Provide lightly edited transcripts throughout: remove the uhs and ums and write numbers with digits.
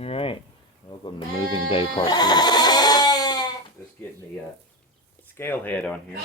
Alright, welcome to moving day part 2. Just getting the scale head on here.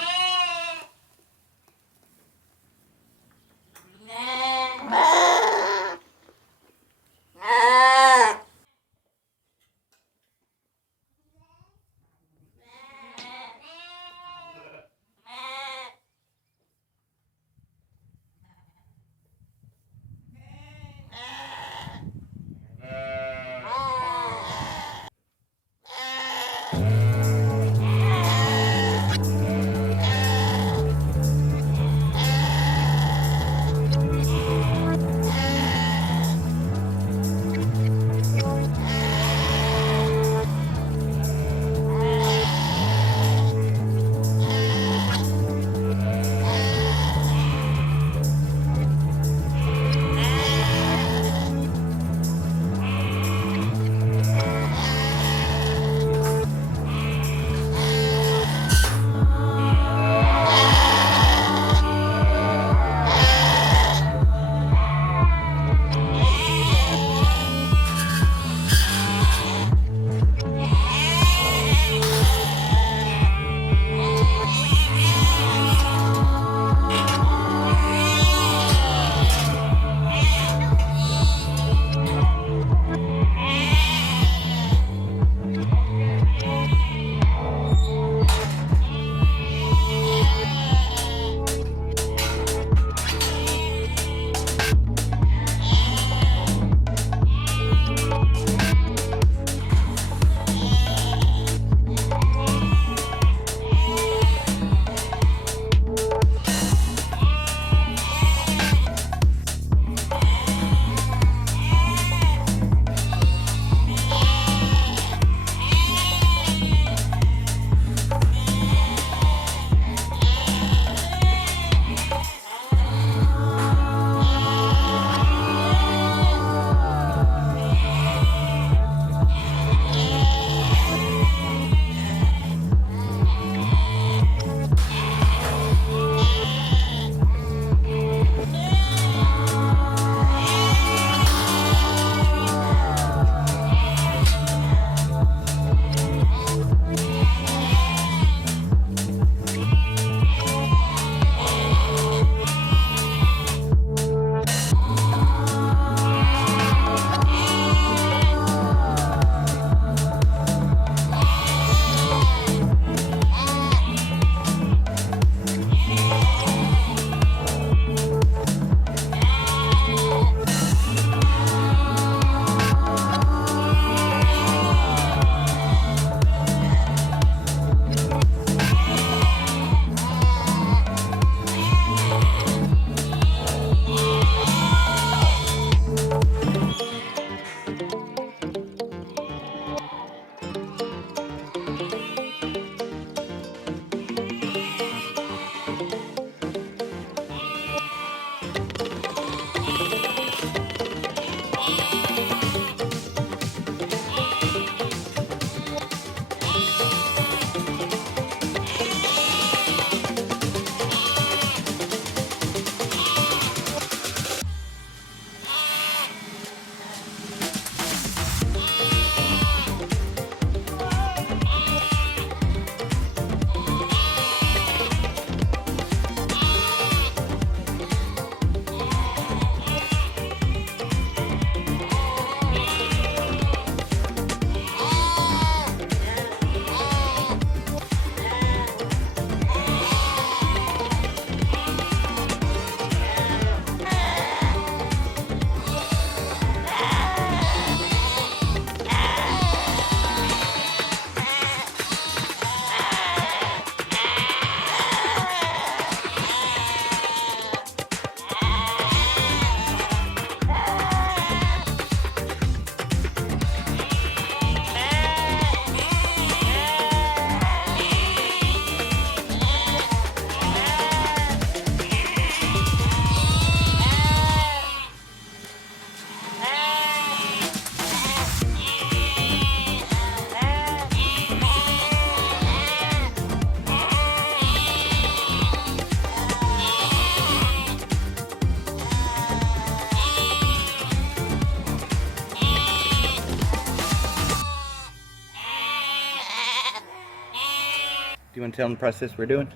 you want to tell them the process we're doing?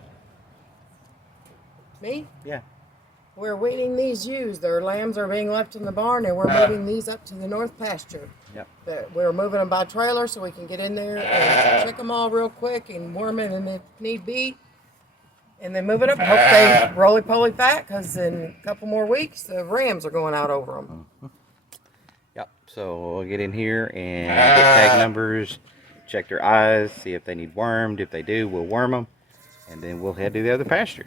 Me? Yeah. We're weaning these ewes. Their lambs are being left in the barn, and we're moving these up to the north pasture. Yep. We're moving them by trailer so we can get in there and check them all real quick and warm them if need be. And then move it up. Hope they roly-poly fat, because in a couple more weeks, the rams are going out over them. Yep. So we'll get in here and get tag numbers, check their eyes, see if they need wormed. If they do, we'll worm them, and then we'll head to the other pasture.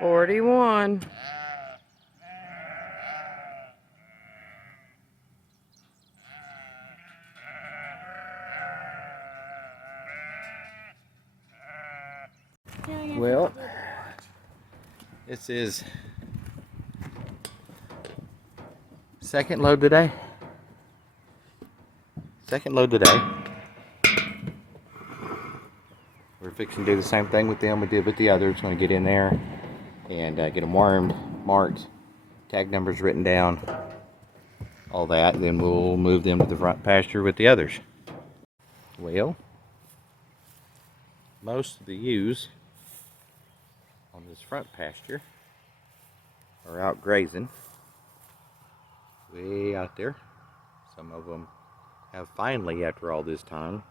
$41. Well, this is second load today. We're fixing to do the same thing with them we did with the others. Going to get in there and get them wormed, marked, tag numbers written down, all that. Then we'll move them to the front pasture with the others. Well, most of the ewes on this front pasture are out grazing way out there. Some of them have finally, after all this time,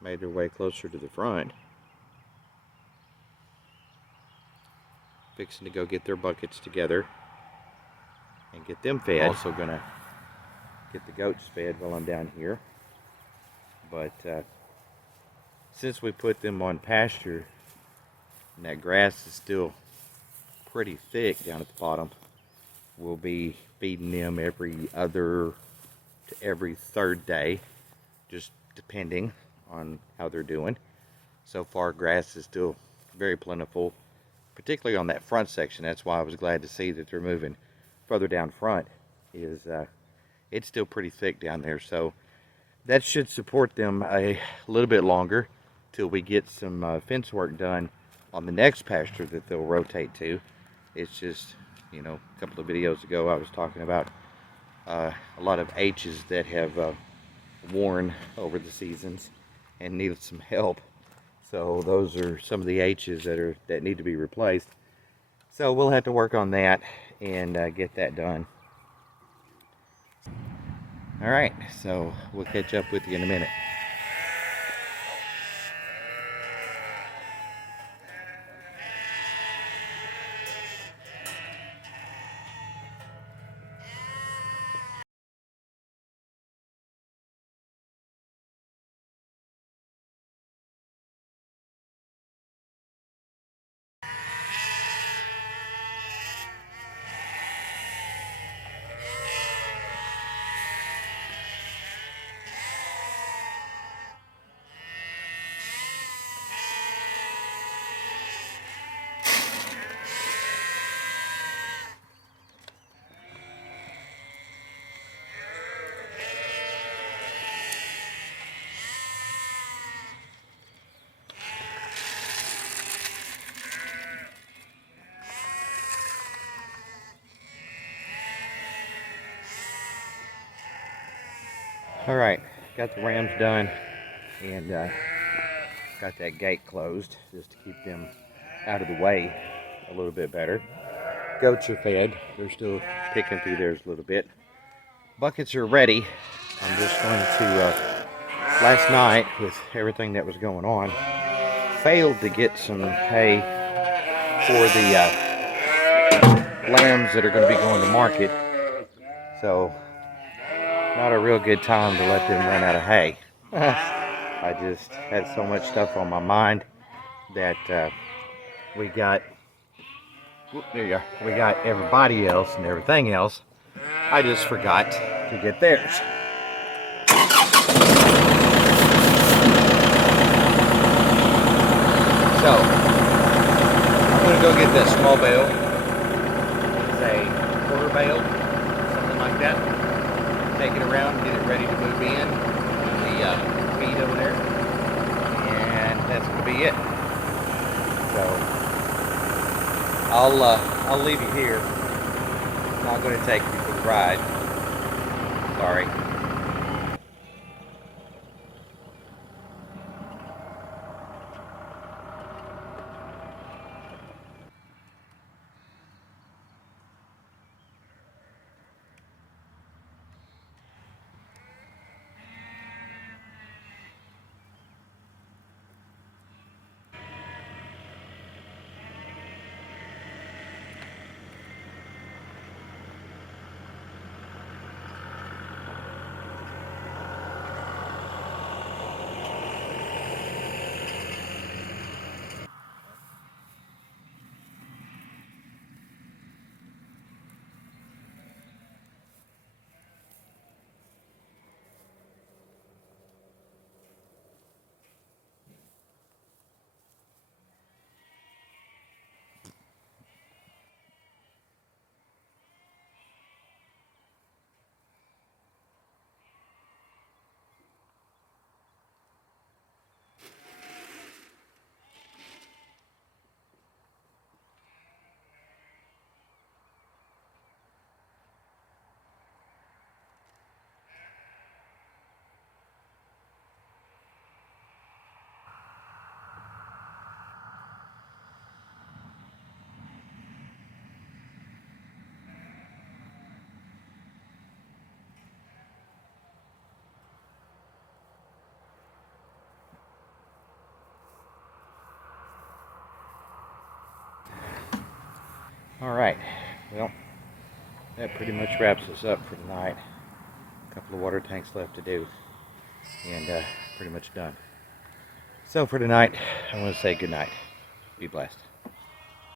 made their way closer to the front. Fixing to go get their buckets together and get them fed. Also gonna get the goats fed while I'm down here. But since we put them on pasture and that grass is still pretty thick down at the bottom, we'll be feeding them every other to every third day, just depending on how they're doing. So far, grass is still very plentiful, particularly on that front section. That's why I was glad to see that they're moving further down front. It's still pretty thick down there, so that should support them a little bit longer till we get some fence work done on the next pasture that they'll rotate to. It's just, you know, a couple of videos ago I was talking about a lot of H's that have worn over the seasons and needed some help. So those are some of the H's that need to be replaced. So we'll have to work on that and get that done. All right, so we'll catch up with you in a minute. Alright, got the rams done, and got that gate closed just to keep them out of the way a little bit better. Goats are fed. They're still picking through theirs a little bit. Buckets are ready. I'm just going to, last night with everything that was going on, failed to get some hay for the lambs that are going to be going to market. So, not a real good time to let them run out of hay. I just had so much stuff on my mind that we got everybody else and everything else. I just forgot to get theirs. So I'm gonna go get that small bale. It's a quarter bale, something like that. Take it around, get it ready to move in the feed over there, and that's gonna be it. So I'll leave you here. I'm not going to take you for the ride. Sorry. Alright, well, that pretty much wraps us up for tonight. A couple of water tanks left to do, and pretty much done. So for tonight, I want to say good night. Be blessed.